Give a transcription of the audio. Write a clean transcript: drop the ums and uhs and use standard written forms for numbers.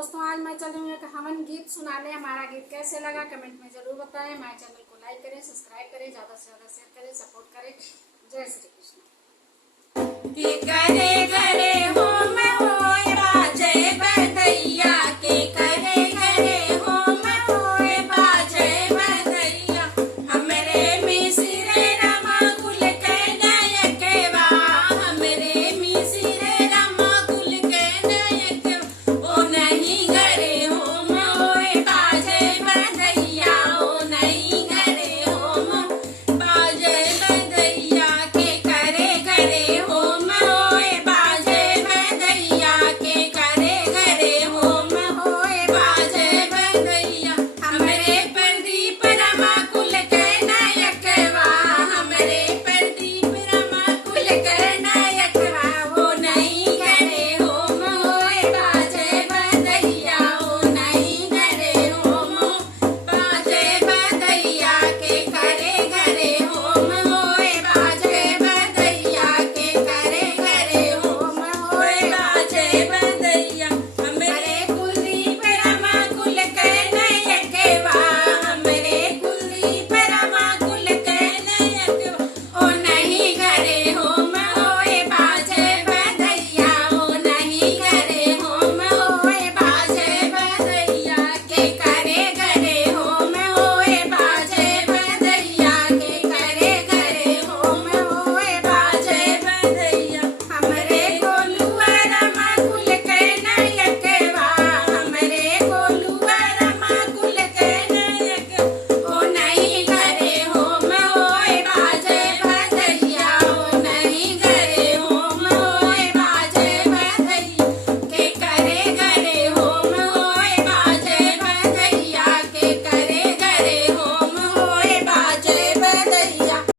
दोस्तों आज मैं चल रही हूँ एक हवन गीत सुनाने। हमारा गीत कैसे लगा कमेंट में जरूर बताएं। हमारे चैनल को लाइक करें, सब्सक्राइब करें, ज्यादा से ज्यादा शेयर करें, सपोर्ट करें। जय श्री कृष्ण। कि करे करे हो